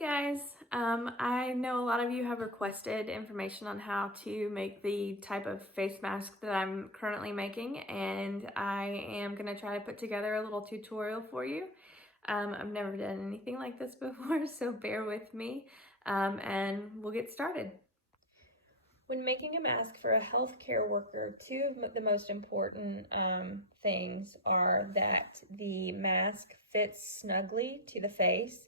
Guys, I know a lot of you have requested information on how to make the type of face mask that I'm currently making, and I am going to try to put together a little tutorial for you. I've never done anything like this before, so bear with me, and we'll get started. When making a mask for a healthcare worker, two of the most important things are that the mask fits snugly to the face.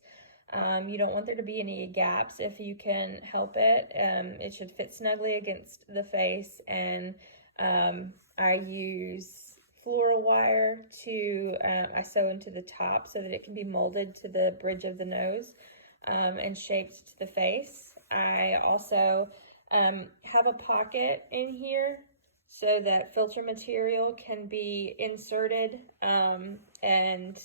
You don't want there to be any gaps if you can help it. It should fit snugly against the face, and I use floral wire to, I sew into the top so that it can be molded to the bridge of the nose and shaped to the face. I also have a pocket in here so that filter material can be inserted, and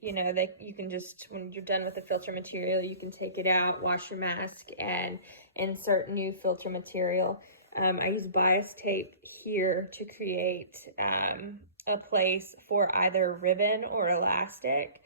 you know, you can just, when you're done with the filter material, you can take it out, wash your mask, and insert new filter material. I use bias tape here to create a place for either ribbon or elastic.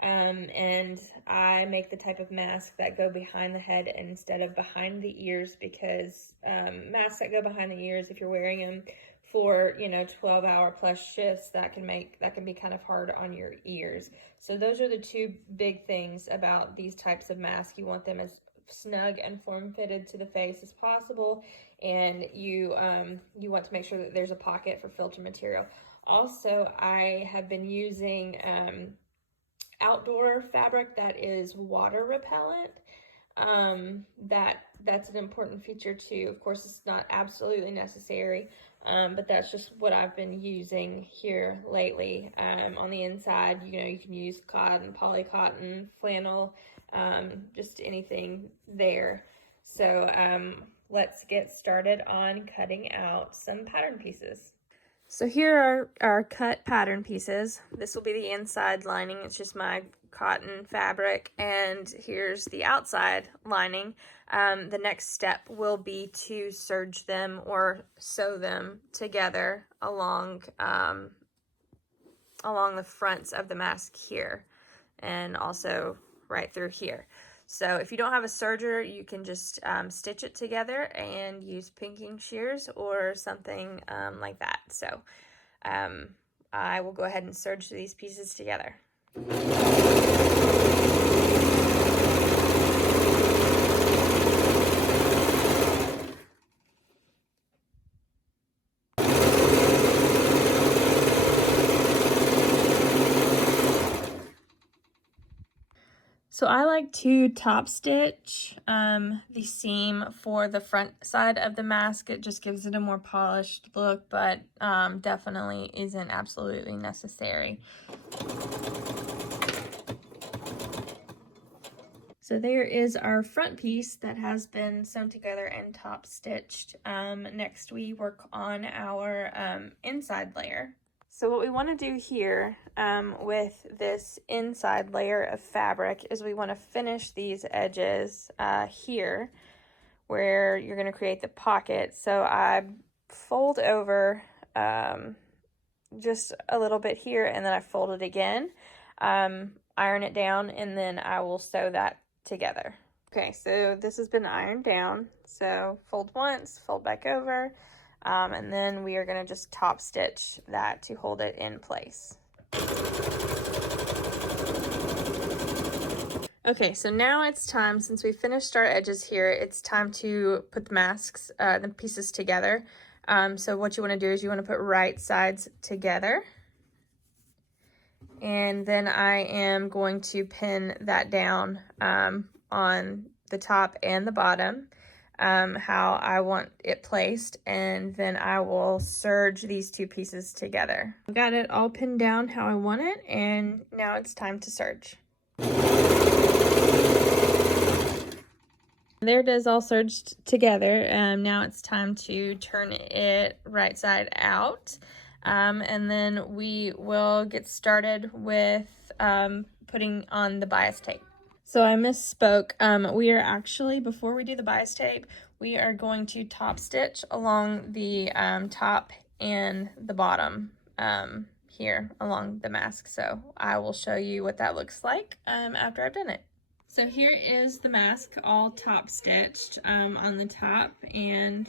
And I make the type of mask that go behind the head instead of behind the ears, because masks that go behind the ears, if you're wearing them for 12-hour plus shifts, that can be kind of hard on your ears. So those are the two big things about these types of masks. You want them as snug and form-fitted to the face as possible, and you want to make sure that there's a pocket for filter material. Also, I have been using outdoor fabric that is water repellent. That's an important feature too. Of course, it's not absolutely necessary, but that's just what I've been using here lately. On the inside, you can use cotton, polycotton, flannel, just anything there. So let's get started on cutting out some pattern pieces. So here are our cut pattern pieces. This will be the inside lining. It's just my cotton fabric, and here's the outside lining. The next step will be to serge them or sew them together along the fronts of the mask here, and also right through here. So if you don't have a serger, you can just stitch it together and use pinking shears or something like that. So I will go ahead and serge these pieces together. So I like to top stitch the seam for the front side of the mask. It just gives it a more polished look, but definitely isn't absolutely necessary. So there is our front piece that has been sewn together and top stitched. Next we work on our inside layer. So what we want to do here with this inside layer of fabric is we want to finish these edges here where you're going to create the pocket. So I fold over just a little bit here, and then I fold it again, iron it down, and then I will sew that together. Okay, so this has been ironed down. So fold once, fold back over. And then we are going to just top stitch that to hold it in place. Okay, so now it's time, since we finished our edges here, it's time to put the masks, the pieces together. So what you want to do is you want to put right sides together. And then I am going to pin that down on the top and the bottom. How I want it placed, and then I will serge these two pieces together. I've got it all pinned down how I want it, and now it's time to serge. There it is, all serged together. Now it's time to turn it right side out, and then we will get started with putting on the bias tape. So I misspoke. We are actually, before we do the bias tape, we are going to top stitch along the top and the bottom here along the mask. So I will show you what that looks like after I've done it. So here is the mask all top stitched on the top and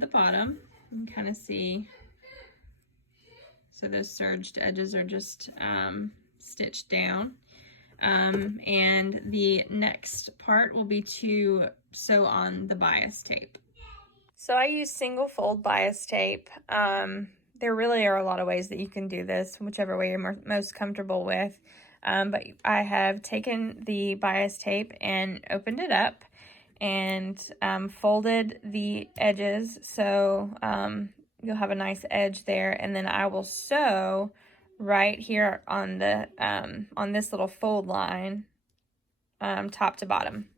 the bottom. You can kind of see, so those serged edges are just stitched down. And the next part will be to sew on the bias tape. So I use single fold bias tape. There really are a lot of ways that you can do this, whichever way you're most comfortable with. But I have taken the bias tape and opened it up and folded the edges so you'll have a nice edge there, and then I will sew right here on the on this little fold line, top to bottom.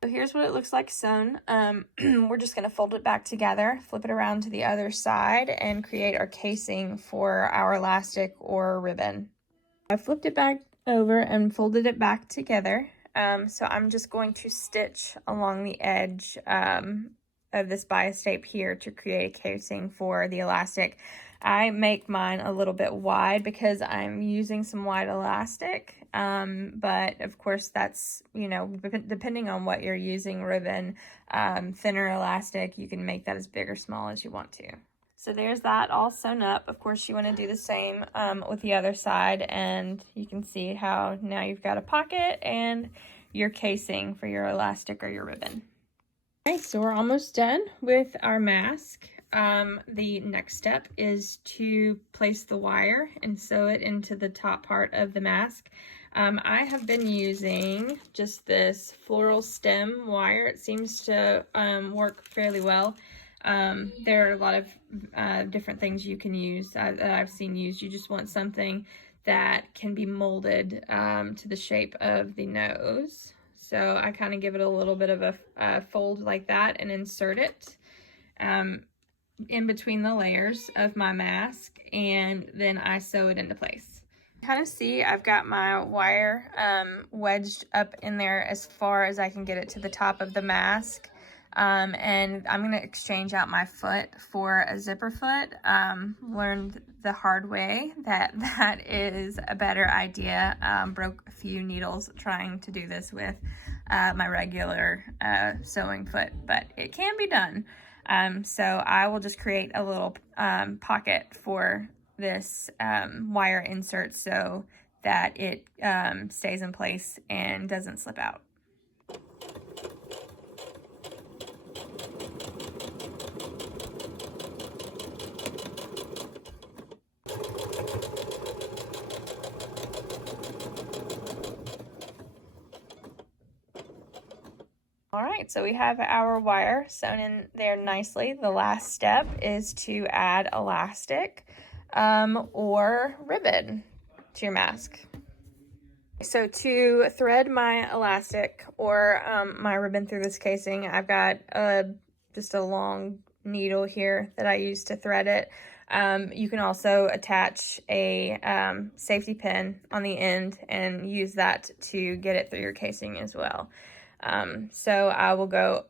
So here's what it looks like sewn. We're just going to fold it back together, flip it around to the other side, and create our casing for our elastic or ribbon. I flipped it back over and folded it back together. So I'm just going to stitch along the edge of this bias tape here to create a casing for the elastic. I make mine a little bit wide because I'm using some wide elastic, but of course that's, you know, depending on what you're using, ribbon, thinner elastic, you can make that as big or small as you want to. So there's that all sewn up. Of course you want to do the same with the other side, and you can see how now you've got a pocket and your casing for your elastic or your ribbon. Okay, so we're almost done with our mask. The next step is to place the wire and sew it into the top part of the mask. I have been using just this floral stem wire. It seems to work fairly well. There are a lot of different things you can use that I've seen used. You just want something that can be molded to the shape of the nose. So I kind of give it a little bit of a fold like that and insert it in between the layers of my mask, and then I sew it into place. Kind of see I've got my wire wedged up in there as far as I can get it to the top of the mask. And I'm going to exchange out my foot for a zipper foot. Learned the hard way that that is a better idea. Broke a few needles trying to do this with my regular sewing foot, but it can be done. So I will just create a little pocket for this wire insert so that it stays in place and doesn't slip out. All right, so we have our wire sewn in there nicely. The last step is to add elastic or ribbon to your mask. So to thread my elastic or my ribbon through this casing, I've got just a long needle here that I use to thread it. You can also attach a safety pin on the end and use that to get it through your casing as well. So I will go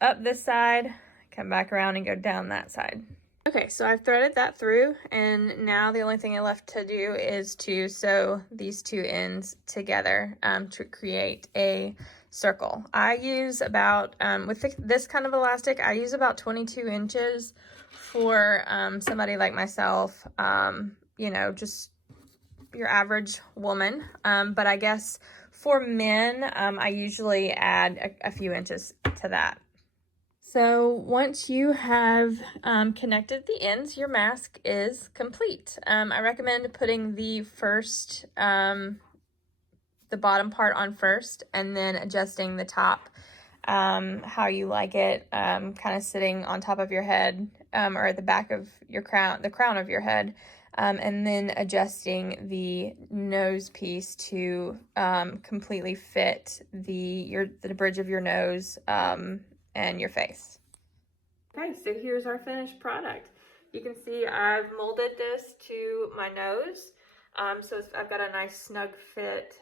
up this side, come back around and go down that side. Okay, so I've threaded that through, and now the only thing left to do is to sew these two ends together to create a circle. I use about, with this kind of elastic, I use about 22 inches for somebody like myself, you know, just your average woman, but I guess for men, I usually add a few inches to that. So once you have connected the ends, your mask is complete. I recommend putting the bottom part on first, and then adjusting the top how you like it, kind of sitting on top of your head or at the back of your crown, the crown of your head. And then adjusting the nose piece to completely fit the bridge of your nose and your face. Okay, so here's our finished product. You can see I've molded this to my nose. So I've got a nice snug fit.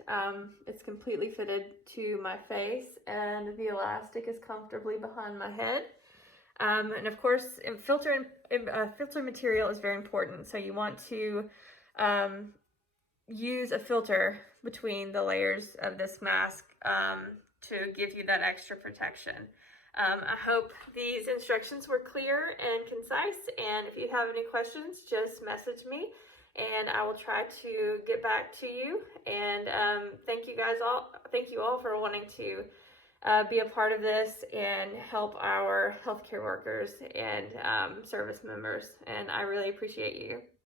It's completely fitted to my face, and the elastic is comfortably behind my head. And of course, filter material is very important. So you want to use a filter between the layers of this mask to give you that extra protection. I hope these instructions were clear and concise, and if you have any questions, just message me and I will try to get back to you. And thank you all for wanting to be a part of this and help our healthcare workers and service members, and I really appreciate you.